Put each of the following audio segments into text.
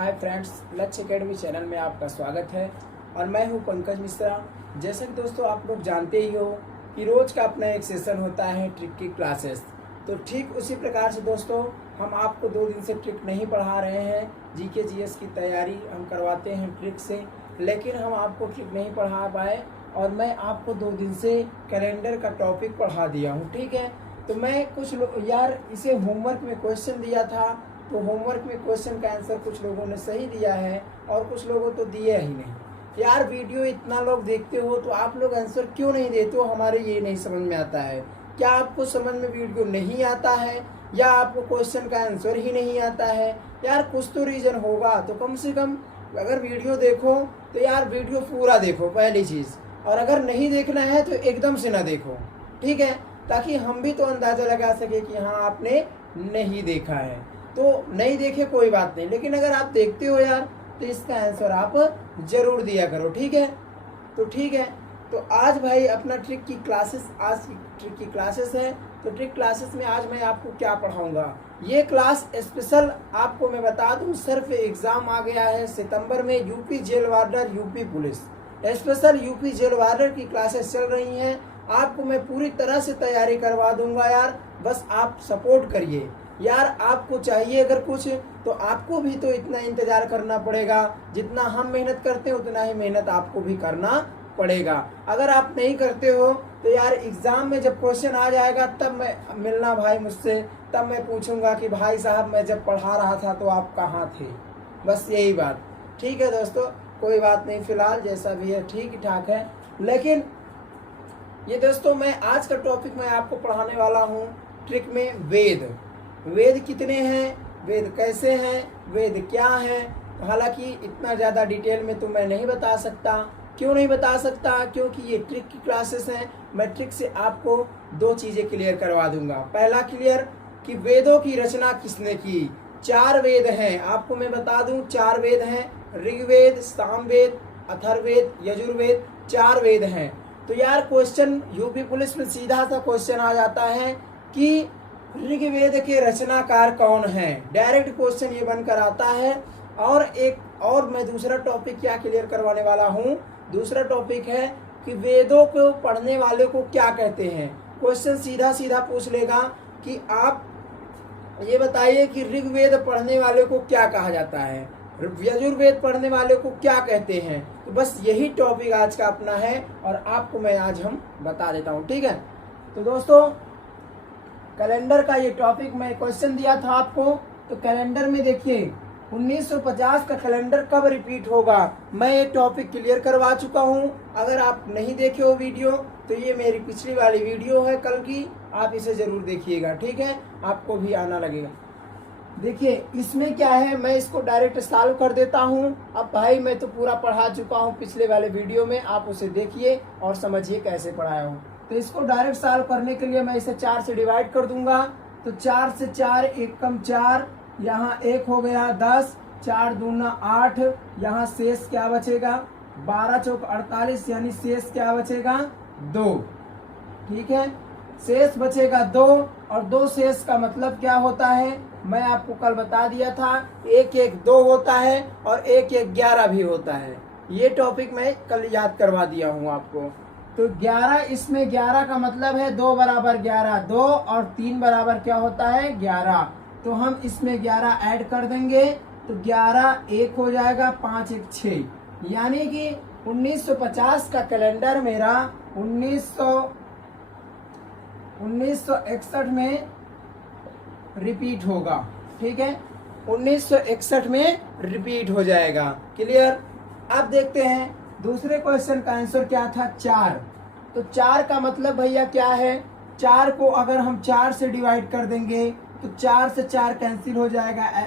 Hi friends, लक्ष्य academy channel में आपका स्वागत है और मैं हूं पंकज मिश्रा। जैसे कि दोस्तों आप लोग जानते ही हो कि रोज का अपना एक सेशन होता है ट्रिक की क्लासेस। तो ठीक उसी प्रकार से दोस्तों हम आपको 2 दिन से ट्रिक नहीं पढ़ा रहे हैं। जीके जीएस की तैयारी हम करवाते हैं ट्रिक से, लेकिन हम आपको ट्रिक नहीं पढ़ा पाए और मैं आपको 2 दिन से कैलेंडर का टॉपिक पढ़ा दिया हूँ। ठीक है, तो मैं कुछ यार इसे होमवर्क में क्वेश्चन दिया था, तो होमवर्क में क्वेश्चन का आंसर कुछ लोगों ने सही दिया है और कुछ लोगों तो दिया ही नहीं। यार वीडियो इतना लोग देखते हो तो आप लोग आंसर क्यों नहीं देते हो, हमारे ये नहीं समझ में आता है। क्या आपको समझ में वीडियो नहीं आता है या आपको क्वेश्चन का आंसर ही नहीं आता है? यार कुछ तो रीजन होगा। तो कम से कम अगर वीडियो देखो तो यार वीडियो पूरा देखो पहली चीज़, और अगर नहीं देखना है तो एकदम से ना देखो, ठीक है, ताकि हम भी तो अंदाज़ा लगा सके कि हाँ आपने नहीं देखा है। तो नहीं देखे कोई बात नहीं, लेकिन अगर आप देखते हो यार तो इसका आंसर आप जरूर दिया करो। ठीक है, तो ठीक है, तो आज भाई अपना ट्रिक की क्लासेस, आज की ट्रिक की क्लासेस है। तो ट्रिक क्लासेस में आज मैं आपको क्या पढ़ाऊंगा, ये क्लास स्पेशल आपको मैं बता दूं, सिर्फ एग्जाम आ गया है सितंबर में, UP jail warder, UP police special UP jail warder की क्लासेस चल रही हैं। आपको मैं पूरी तरह से तैयारी करवा दूंगा यार, बस आप सपोर्ट करिए यार। आपको चाहिए अगर कुछ तो आपको भी तो इतना इंतजार करना पड़ेगा, जितना हम मेहनत करते हैं उतना ही मेहनत आपको भी करना पड़ेगा। अगर आप नहीं करते हो तो यार एग्जाम में जब क्वेश्चन आ जाएगा तब मैं मिलना भाई मुझसे, तब मैं पूछूंगा कि भाई साहब मैं जब पढ़ा रहा था तो आप कहाँ थे। बस यही बात। ठीक है दोस्तों, कोई बात नहीं, फिलहाल जैसा भी है ठीक ठाक है। लेकिन ये दोस्तों मैं आज का टॉपिक मैं आपको पढ़ाने वाला हूँ ट्रिक में वेद। वेद कितने हैं, वेद कैसे हैं, वेद क्या हैं। हालांकि इतना ज़्यादा डिटेल में तो मैं नहीं बता सकता। क्यों नहीं बता सकता? क्योंकि ये ट्रिक की क्लासेस हैं। मैं ट्रिक से आपको 2 चीज़ें क्लियर करवा दूंगा। पहला क्लियर कि वेदों की रचना किसने की। 4 वेद हैं, आपको मैं बता दूं 4 वेद हैं, ऋग्वेद, सामवेद, अथर्ववेद, यजुर्वेद, 4 वेद हैं। तो यार क्वेश्चन यूपी पुलिस में सीधा सा क्वेश्चन आ जाता है कि ऋग्वेद के रचनाकार कौन है, डायरेक्ट क्वेश्चन ये बनकर आता है। और मैं दूसरा टॉपिक क्या क्लियर करवाने वाला हूँ, दूसरा टॉपिक है कि वेदों को पढ़ने वाले को क्या कहते हैं। क्वेश्चन सीधा सीधा पूछ लेगा कि आप ये बताइए कि ऋग्वेद पढ़ने वाले को क्या कहा जाता है, यजुर्वेद पढ़ने वाले को क्या कहते हैं। तो बस यही टॉपिक आज का अपना है और आपको मैं आज हम बता देता हूँ। ठीक है, तो दोस्तों कैलेंडर का ये टॉपिक मैं क्वेश्चन दिया था आपको, तो कैलेंडर में देखिए 1950 का कैलेंडर कब रिपीट होगा, मैं ये टॉपिक क्लियर करवा चुका हूँ। अगर आप नहीं देखे हो वीडियो तो ये मेरी पिछली वाली वीडियो है कल की, आप इसे जरूर देखिएगा। ठीक है, आपको भी आना लगेगा। देखिए इसमें क्या है, मैं इसको डायरेक्ट सॉल्व कर देता हूँ। अब भाई मैं तो पूरा पढ़ा चुका हूँ पिछले वाले वीडियो में, आप उसे देखिए और समझिए कैसे पढ़ाया हूँ। तो इसको डायरेक्ट सॉल्व करने के लिए मैं इसे 4 से डिवाइड कर दूंगा। तो 4 से 4 1 कम 4, यहाँ 1 हो गया 10, 4 दूना 8, यहाँ शेष क्या बचेगा 12 चौक 48, यानी शेष क्या बचेगा 2। ठीक है, शेष बचेगा 2, और 2 शेष का मतलब क्या होता है मैं आपको कल बता दिया था, 1 1 2 होता है और 1 1 11 भी होता है। ये टॉपिक मैं कल याद करवा दिया हूँ आपको। तो 11, इसमें 11 का मतलब है 2 बराबर 11, 2 और 3 बराबर क्या होता है 11। तो हम इसमें 11 ऐड कर देंगे तो 11 1 हो जाएगा, 5 1 6, यानी कि 1950 का कैलेंडर मेरा 1961 में रिपीट होगा। ठीक है, 1961 में रिपीट हो जाएगा। क्लियर। अब देखते हैं दूसरे क्वेश्चन का आंसर क्या था 4। तो 4 का मतलब भैया क्या है, 4 को अगर हम 4 से डिवाइड कर देंगे तो 4 से 4 कैंसिल हो जाएगा,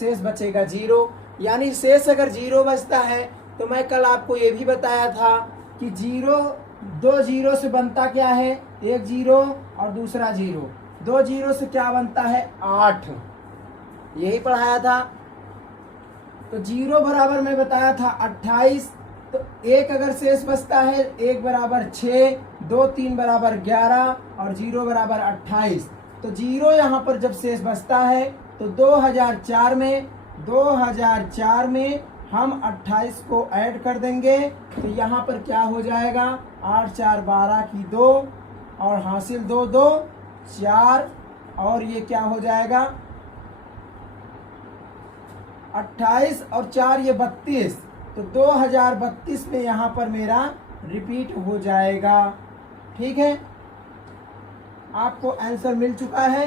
शेष बचेगा 0। यानी शेष अगर 0 बचता है तो मैं कल आपको ये भी बताया था कि 2 0 से बनता क्या है, एक 0 और दूसरा 0, 2 0 से क्या बनता है 8, यही पढ़ाया था। तो 0 बराबर मैं बताया था 28, तो 1 अगर शेष बचता है 1 बराबर 6, 2 3 बराबर 11 और 0 बराबर 28। तो 0 यहाँ पर जब शेष बचता है तो 2004 में 2004 में हम 28 को ऐड कर देंगे तो यहाँ पर क्या हो जाएगा, 8 4 12 की 2 और हासिल 2 2 4 और ये क्या हो जाएगा 28 और 4 ये 32, तो 2032 में यहाँ पर मेरा रिपीट हो जाएगा। ठीक है, आपको आंसर मिल चुका है।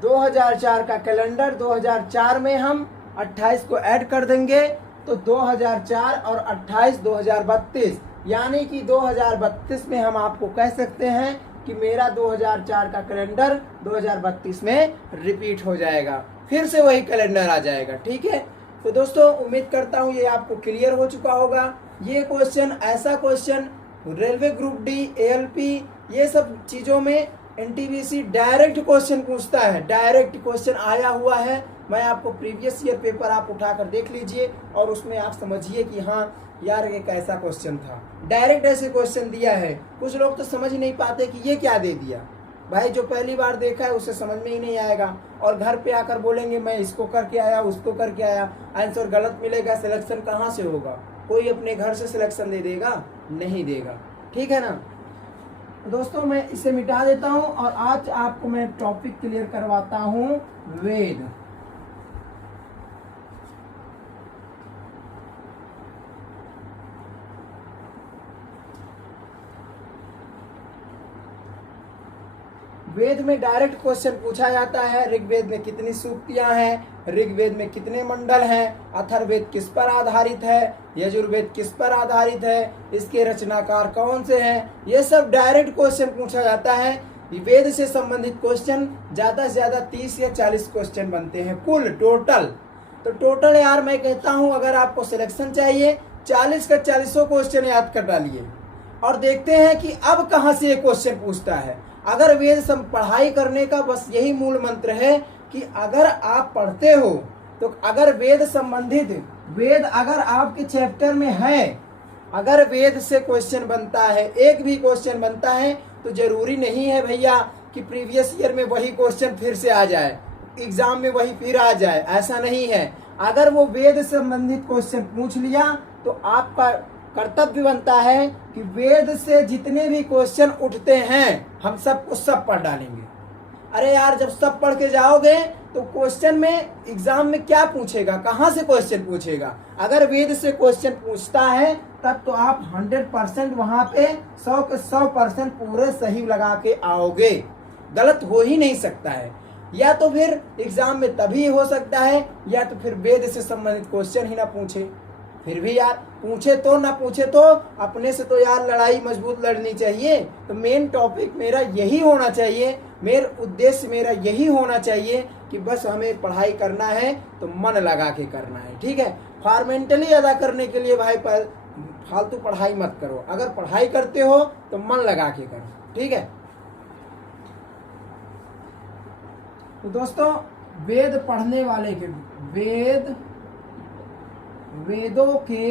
2004 का कैलेंडर, 2004 में हम 28 को ऐड कर देंगे तो 2004 और 28 2032, यानी कि 2032 में हम आपको कह सकते हैं कि मेरा 2004 का कैलेंडर 2032 में रिपीट हो जाएगा, फिर से वही कैलेंडर आ जाएगा। ठीक है, तो दोस्तों उम्मीद करता हूँ ये आपको क्लियर हो चुका होगा। ये क्वेश्चन, ऐसा question railway group D, ALP, ये सब चीज़ों में एनटीपीसी डायरेक्ट क्वेश्चन पूछता है, डायरेक्ट क्वेश्चन आया हुआ है। मैं आपको प्रीवियस ईयर पेपर आप उठाकर देख लीजिए और उसमें आप समझिए कि हाँ यार ये कैसा क्वेश्चन था, डायरेक्ट ऐसे क्वेश्चन दिया है। कुछ लोग तो समझ ही नहीं पाते कि ये क्या दे दिया। भाई जो पहली बार देखा है उसे समझ में ही नहीं आएगा और घर पे आकर बोलेंगे मैं इसको करके आया, उसको करके आया, आंसर गलत मिलेगा, सिलेक्शन कहाँ से होगा? कोई अपने घर से सिलेक्शन दे देगा? नहीं देगा। ठीक है ना दोस्तों, मैं इसे मिटा देता हूं और आज आपको मैं टॉपिक क्लियर करवाता हूं, वेद। वेद में डायरेक्ट क्वेश्चन पूछा जाता है। ऋग्वेद में कितनी सूक्तियां हैं, ऋग्वेद में कितने मंडल हैं, अथर्ववेद किस पर आधारित है, यजुर्वेद किस पर आधारित है, इसके रचनाकार कौन से हैं, ये सब डायरेक्ट क्वेश्चन पूछा जाता है। वेद से संबंधित क्वेश्चन ज्यादा से ज्यादा 30 या 40 क्वेश्चन बनते हैं कुल टोटल। तो टोटल यार मैं कहता हूं अगर आपको सिलेक्शन चाहिए 40 का 40 क्वेश्चन याद कर डालिए और देखते हैं कि अब कहां से ये क्वेश्चन पूछता है। अगर वेद पढ़ाई करने का बस यही मूल मंत्र है कि अगर आप पढ़ते हो तो अगर वेद संबंधित, वेद अगर आपके चैप्टर में है, अगर वेद से क्वेश्चन बनता है, एक भी क्वेश्चन बनता है तो जरूरी नहीं है भैया कि प्रीवियस ईयर में वही क्वेश्चन फिर से आ जाए, एग्जाम में वही फिर आ जाए, ऐसा नहीं है। अगर वो वेद से संबंधित क्वेश्चन पूछ लिया तो आपका कर्तव्य बनता है कि वेद से जितने भी क्वेश्चन उठते हैं हम सबको सब पढ़ डालेंगे। अरे यार जब सब पढ़ के जाओगे तो क्वेश्चन में एग्जाम में क्या पूछेगा, कहाँ से क्वेश्चन पूछेगा? अगर वेद से क्वेश्चन पूछता है तब तो आप 100% वहां पे 100 के 100% पूरे सही लगा के आओगे, गलत हो ही नहीं सकता है। या तो फिर एग्जाम में तभी हो सकता है या तो फिर वेद से संबंधित क्वेश्चन ही ना पूछे। फिर भी यार पूछे तो ना पूछे तो अपने से तो यार लड़ाई मजबूत लड़नी चाहिए। तो मेन टॉपिक मेरा यही होना चाहिए, मेरा उद्देश्य मेरा यही होना चाहिए कि बस हमें पढ़ाई करना है तो मन लगा के करना है। ठीक है, फॉर्मेंटली अदा करने के लिए भाई फालतू पढ़ाई मत करो, अगर पढ़ाई करते हो तो मन लगा के करो। ठीक है, तो दोस्तों वेद पढ़ने वाले के वेदों के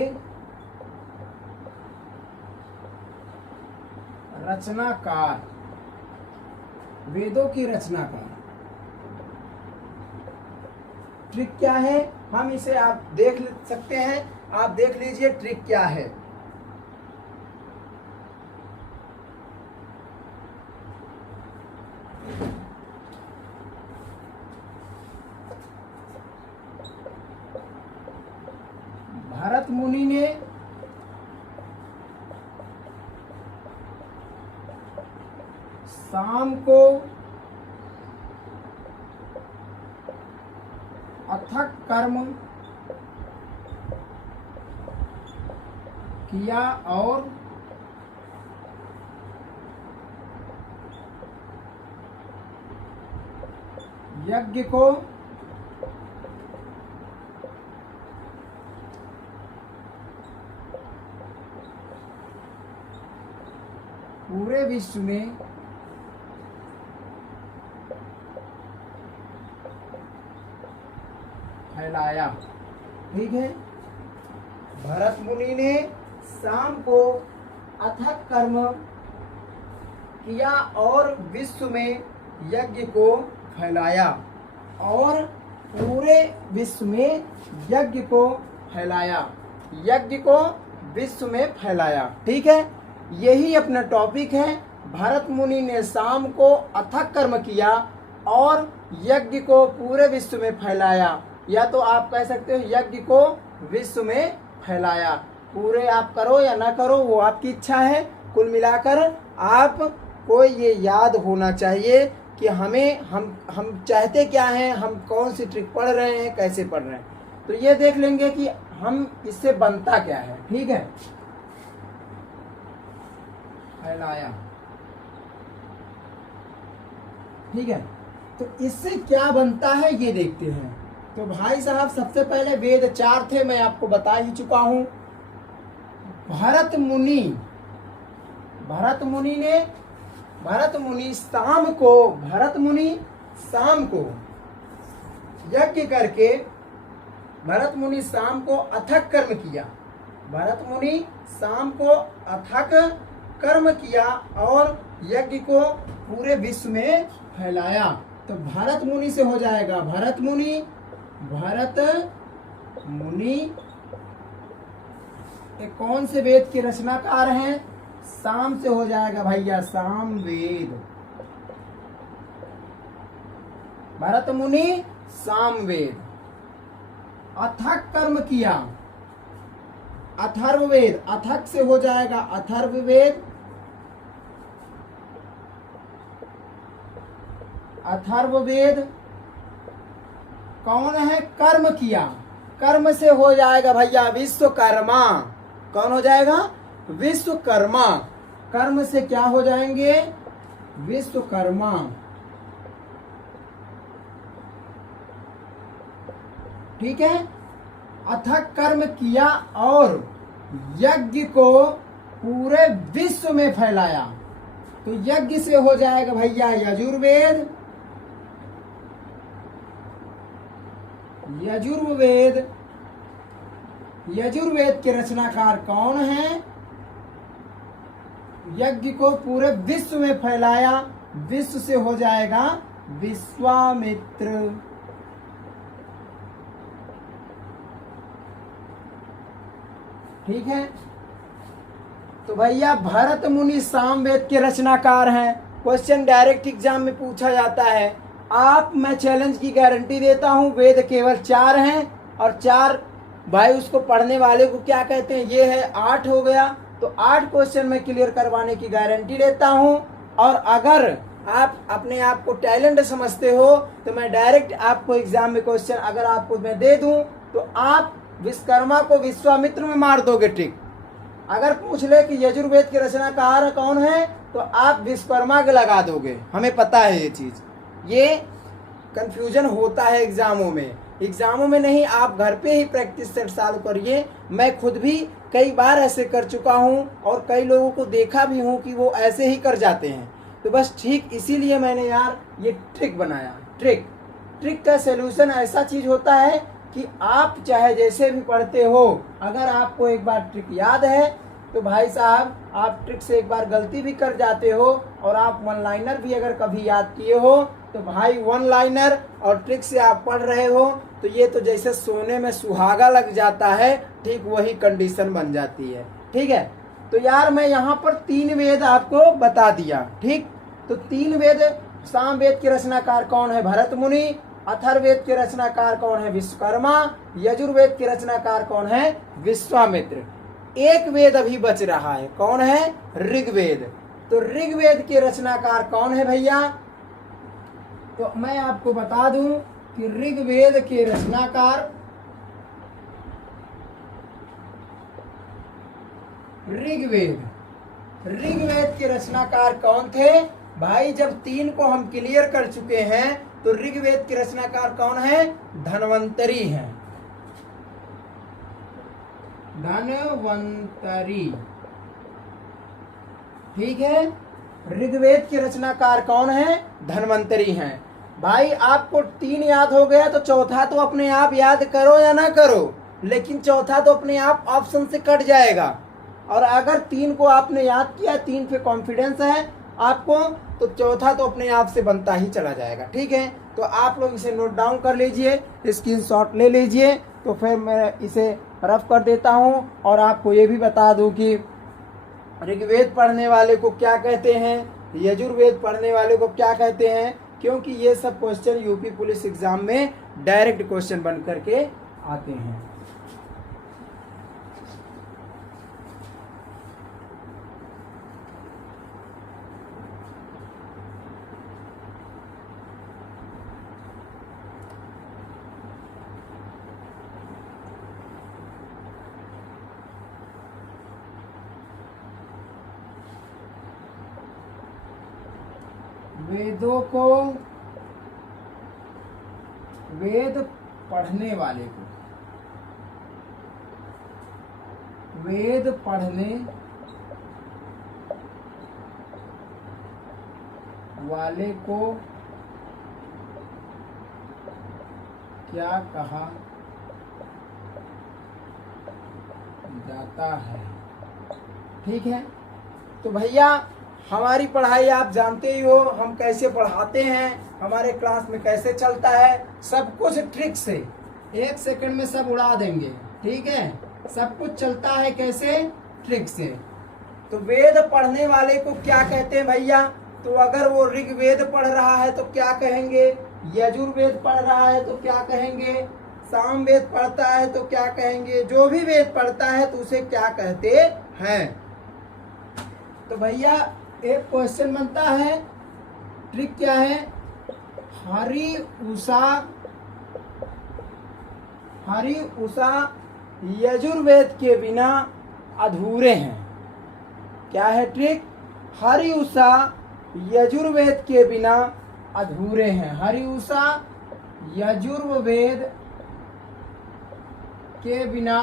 रचनाकार, वेदों की रचनाकार ट्रिक क्या है, हम इसे आप देख सकते हैं। आप देख लीजिए ट्रिक क्या है। भरत मुनि ने शाम को अथक कर्म किया और यज्ञ को पूरे विश्व में फैलाया। ठीक है, भरत मुनि ने शाम को अथक कर्म किया और विश्व में यज्ञ को फैलाया। और पूरे विश्व में यज्ञ को फैलाया, यज्ञ को विश्व में फैलाया। ठीक है, यही अपना टॉपिक है। भरत मुनि ने शाम को अथक कर्म किया और यज्ञ को पूरे विश्व में फैलाया, या तो आप कह सकते हो यज्ञ को विश्व में फैलाया। पूरे आप करो या ना करो वो आपकी इच्छा है। कुल मिलाकर आपको ये याद होना चाहिए कि हम चाहते क्या हैं, हम कौन सी ट्रिक पढ़ रहे हैं, कैसे पढ़ रहे हैं। तो ये देख लेंगे कि हम इससे बनता क्या है। ठीक है, फैलाया। ठीक है, तो इससे क्या बनता है ये देखते हैं। तो भाई साहब शासबसे पहले वेद 4 थे, मैं आपको बता ही चुका हूं। भरत मुनि शाम को यज्ञ करके भरत मुनि शाम को अथक कर्म किया। भरत मुनि शाम को अथक कर्म किया और यज्ञ को पूरे विश्व में फैलाया। तो भरत मुनि से हो जाएगा भरत मुनि ये कौन से वेद के रचनाकार हैं? साम से हो जाएगा भैया साम वेद। भरत मुनि साम वेद। अथक कर्म किया अथर्ववेद, अथक से हो जाएगा अथर्ववेद। अथर्ववेद कौन है? कर्म किया, कर्म से हो जाएगा भैया विश्वकर्मा। कौन हो जाएगा? विश्वकर्मा। कर्म से क्या हो जाएंगे? विश्वकर्मा। ठीक है, अथक कर्म किया और यज्ञ को पूरे विश्व में फैलाया। तो यज्ञ से हो जाएगा भैया यजुर्वेद। यजुर्वेद के रचनाकार कौन है? यज्ञ को पूरे विश्व में फैलाया, विश्व से हो जाएगा विश्वामित्र। ठीक है, तो भैया भरत मुनि सामवेद के रचनाकार हैं। क्वेश्चन डायरेक्ट एग्जाम में पूछा जाता है। मैं चैलेंज की गारंटी देता हूं, वेद केवल 4 हैं और 4 भाई उसको पढ़ने वाले को क्या कहते हैं, ये है 8 हो गया। तो 8 क्वेश्चन मैं क्लियर करवाने की गारंटी लेता हूं। और अगर आप अपने आप को टैलेंट समझते हो तो मैं डायरेक्ट आपको एग्जाम में क्वेश्चन अगर आपको मैं दे दूं तो आप विश्वकर्मा को विश्वामित्र में मार दोगे ट्रिक। अगर पूछ ले कि यजुर्वेद के रचनाकार कौन है तो आप विश्वकर्मा के लगा दोगे। हमें पता है ये चीज, ये कंफ्यूजन होता है एग्जामों में नहीं, आप घर पे ही प्रैक्टिस सेट चालू करिए। मैं खुद भी कई बार ऐसे कर चुका हूं और कई लोगों को देखा भी हूं कि वो ऐसे ही कर जाते हैं। तो बस ठीक इसीलिए मैंने यार ये ट्रिक बनाया। ट्रिक का सलूशन ऐसा चीज होता है कि आप चाहे जैसे भी पढ़ते हो, अगर आपको एक बार ट्रिक याद है तो भाई साहब आप ट्रिक से एक बार गलती भी कर जाते हो और आप वन लाइनर भी अगर कभी याद किए हो तो भाई वन लाइनर और ट्रिक से आप पढ़ रहे हो तो ये तो जैसे सोने में सुहागा लग जाता है, ठीक वही कंडीशन बन जाती है। ठीक है, तो यार मैं यहाँ पर 3 वेद आपको बता दिया। ठीक, तो 3 वेद, सामवेद के रचनाकार कौन है? भरत मुनि। अथर्ववेद के रचनाकार कौन है? विश्वकर्मा। यजुर्वेद के रचनाकार कौन है? विश्वामित्र। एक वेद अभी बच रहा है, कौन है? ऋग्वेद। तो ऋग्वेद के रचनाकार कौन है भैया? तो मैं आपको बता दूं कि ऋग्वेद के रचनाकार ऋग्वेद के रचनाकार कौन थे भाई? जब 3 को हम क्लियर कर चुके हैं तो ऋग्वेद के रचनाकार कौन है? धन्वंतरी हैं। धन्वंतरी। ठीक है, ऋग्वेद के रचनाकार कौन है? धन्वंतरी हैं। भाई आपको 3 याद हो गया तो चौथा तो अपने आप याद करो या ना करो, लेकिन चौथा तो अपने आप ऑप्शन से कट जाएगा। और अगर 3 को आपने याद किया, 3 पे कॉन्फिडेंस है आपको, तो चौथा तो अपने आप से बनता ही चला जाएगा। ठीक है, तो आप लोग इसे नोट डाउन कर लीजिए, स्क्रीनशॉट ले लीजिए। तो फिर मैं इसे रफ कर देता हूँ और आपको ये भी बता दूँ कि ऋग्वेद पढ़ने वाले को क्या कहते हैं, यजुर्वेद पढ़ने वाले को क्या कहते हैं, क्योंकि ये सब क्वेश्चन यूपी पुलिस एग्जाम में डायरेक्ट क्वेश्चन बन करके आते हैं। वेदों को, वेद पढ़ने वाले को, वेद पढ़ने वाले को क्या कहा जाता है। ठीक है, तो भैया हमारी पढ़ाई आप जानते ही हो, हम कैसे पढ़ाते हैं, हमारे क्लास में कैसे चलता है, सब कुछ ट्रिक से, 1 सेकंड में सब उड़ा देंगे। ठीक है, सब कुछ चलता है कैसे, ट्रिक से। तो वेद पढ़ने वाले को क्या कहते हैं भैया, तो अगर वो ऋग्वेद पढ़ रहा है तो क्या कहेंगे, यजुर्वेद पढ़ रहा है तो क्या कहेंगे, सामवेद पढ़ता है तो क्या कहेंगे, जो भी वेद पढ़ता है तो उसे क्या कहते हैं। तो भैया एक क्वेश्चन बनता है, ट्रिक क्या है, हरि उषा यजुर्वेद के बिना अधूरे हैं। क्या है ट्रिक, हरि उषा यजुर्वेद के बिना अधूरे हैं। हरि उषा यजुर्वेद के बिना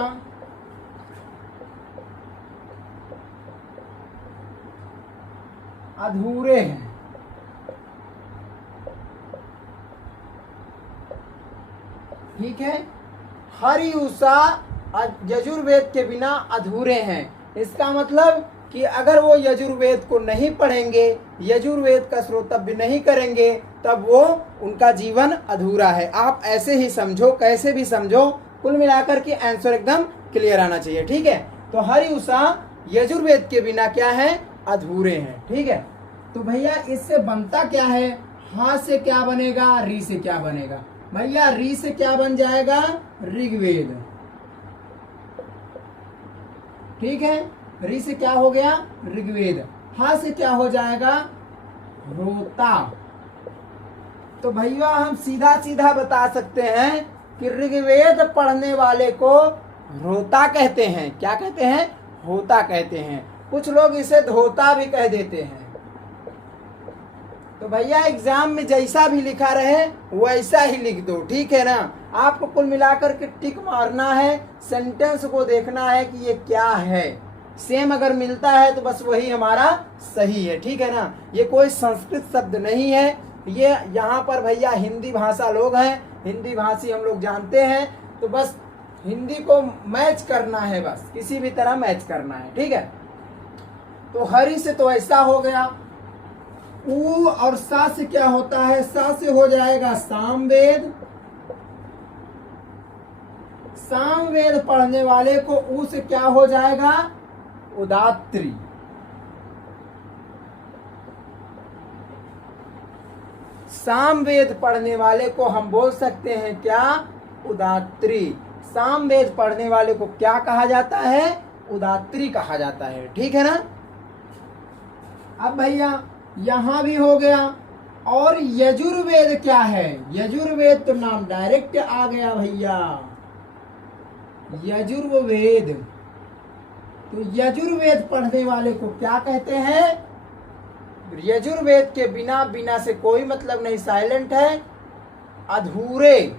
अधूरे हैं। ठीक है, हरि उषा यजुर्वेद के बिना अधूरे हैं। इसका मतलब कि अगर वो यजुर्वेद को नहीं पढ़ेंगे, यजुर्वेद का श्रोतव्य नहीं करेंगे, तब वो उनका जीवन अधूरा है। आप ऐसे ही समझो, कैसे भी समझो, कुल मिलाकर के आंसर एकदम क्लियर आना चाहिए। ठीक है, तो हरि उषा यजुर्वेद के बिना क्या है, अधूरे हैं। ठीक है, तो भैया इससे बनता क्या है, हा से क्या बनेगा, री से क्या बनेगा, भैया री से क्या बन जाएगा, ऋग्वेद। ठीक है, री से क्या हो गया, ऋग्वेद। हा से क्या हो जाएगा, रोता। तो भैया हम सीधा सीधा बता सकते हैं कि ऋग्वेद पढ़ने वाले को रोता कहते हैं। क्या कहते हैं, होता कहते हैं। कुछ लोग इसे धोता भी कह देते हैं। तो भैया एग्जाम में जैसा भी लिखा रहे वैसा ही लिख दो। ठीक है ना, आपको कुल मिलाकर के टिक मारना है, सेंटेंस को देखना है कि ये क्या है। सेम अगर मिलता है तो बस वही हमारा सही है। ठीक है ना, ये कोई संस्कृत शब्द नहीं है, ये यहाँ पर भैया हिंदी भाषा लोग हैं, हिंदी भाषी हम लोग जानते हैं। तो बस हिंदी को मैच करना है, बस किसी भी तरह मैच करना है। ठीक है, तो हरि से तो ऐसा हो गया। ऊ और सा से क्या होता है, सा से हो जाएगा सामवेद। सामवेद पढ़ने वाले को ऊ से क्या हो जाएगा, उदात्री। सामवेद पढ़ने वाले को हम बोल सकते हैं क्या, उदात्री। सामवेद पढ़ने वाले को क्या कहा जाता है, उदात्री कहा जाता है। ठीक है ना, अब भैया यहां भी हो गया। और यजुर्वेद क्या है, यजुर्वेद तो नाम डायरेक्ट आ गया भैया, यजुर्वेद। तो यजुर्वेद पढ़ने वाले को क्या कहते हैं, यजुर्वेद के बिना, बिना से कोई मतलब नहीं, साइलेंट है, अधूरे।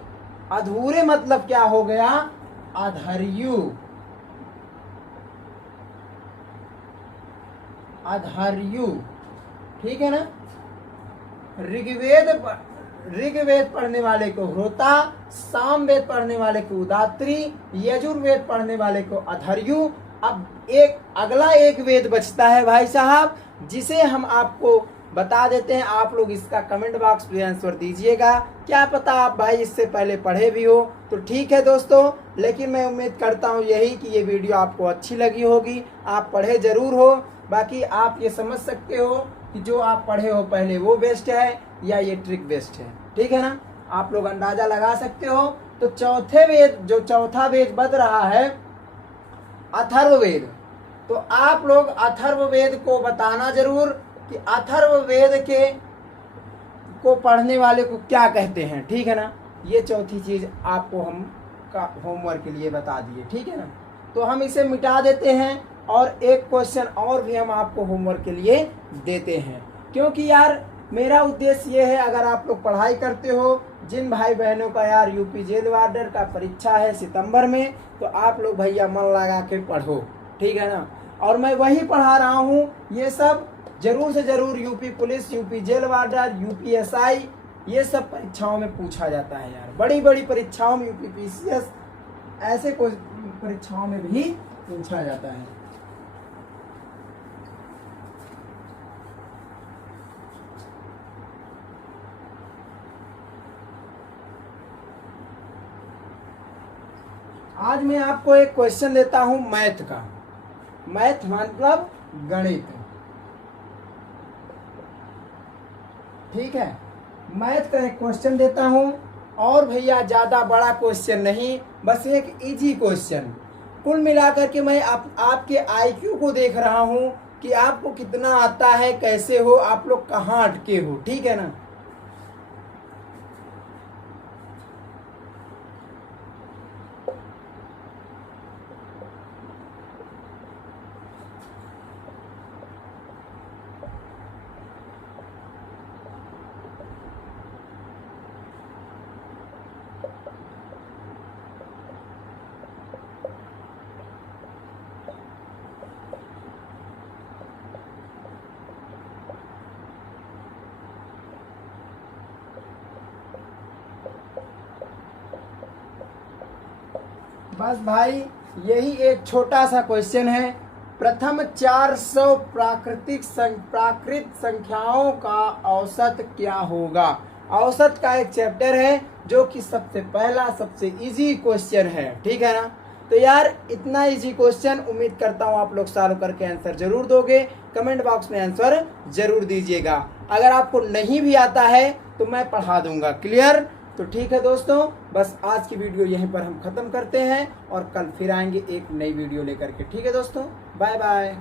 अधूरे मतलब क्या हो गया, अधर्यु। अधर्यु। ठीक है ना, ऋग्वेद पढ़ने वाले को होता, सामवेद पढ़ने वाले को उदात्री, यजुर्वेद पढ़ने वाले को अधर्यु अब एक अगला एक वेद बचता है भाई साहब, जिसे हम आपको बता देते हैं। आप लोग इसका कमेंट बॉक्स में आंसर दीजिएगा। क्या पता आप भाई इससे पहले पढ़े भी हो तो ठीक है दोस्तों, लेकिन मैं उम्मीद करता हूँ यही कि ये वीडियो आपको अच्छी लगी होगी, आप पढ़े जरूर हो। बाकी आप ये समझ सकते हो कि जो आप पढ़े हो पहले वो बेस्ट है या ये ट्रिक बेस्ट है, ठीक है ना, आप लोग अंदाजा लगा सकते हो। तो चौथा वेद बच रहा है अथर्ववेद। तो आप लोग अथर्ववेद को बताना जरूर कि अथर्ववेद को पढ़ने वाले को क्या कहते हैं, ठीक है ना। ये चौथी चीज आपको हम का होमवर्क के लिए बता दिए, ठीक है ना। तो हम इसे मिटा देते हैं और एक क्वेश्चन और भी हम आपको होमवर्क के लिए देते हैं, क्योंकि यार मेरा उद्देश्य ये है, अगर आप लोग पढ़ाई करते हो, जिन भाई बहनों का यार यूपी जेल वार्डर का परीक्षा है सितंबर में, तो आप लोग भैया मन लगा के पढ़ो, ठीक है ना। और मैं वही पढ़ा रहा हूँ, ये सब जरूर से जरूर UP police, UP jail warder, UPSI, ये सब परीक्षाओं में पूछा जाता है यार। बड़ी बड़ी परीक्षाओं में, यूपी पीसीएस, ऐसे कोई परीक्षाओं में भी पूछा जाता है। आज मैं आपको एक क्वेश्चन देता हूं मैथ का। मैथ मतलब गणित, ठीक है। मैथ का एक क्वेश्चन देता हूं, और भैया ज्यादा बड़ा क्वेश्चन नहीं, बस एक इजी क्वेश्चन। कुल मिलाकर के मैं आपके आईक्यू को देख रहा हूं कि आपको कितना आता है, कैसे हो, आप लोग कहाँ अटके हो, ठीक है ना। बस भाई यही एक छोटा सा क्वेश्चन है। प्रथम 400 प्राकृत संख्याओं का औसत क्या होगा। औसत का एक चैप्टर है जो कि सबसे पहला सबसे इजी क्वेश्चन है, ठीक है ना। तो यार इतना इजी क्वेश्चन, उम्मीद करता हूँ आप लोग सॉल्व करके आंसर जरूर दोगे। कमेंट बॉक्स में आंसर जरूर दीजिएगा। अगर आपको नहीं भी आता है तो मैं पढ़ा दूंगा, क्लियर। तो ठीक है दोस्तों, बस आज की वीडियो यहीं पर हम खत्म करते हैं और कल फिर आएंगे एक नई वीडियो लेकर के, ठीक है दोस्तों, बाय बाय।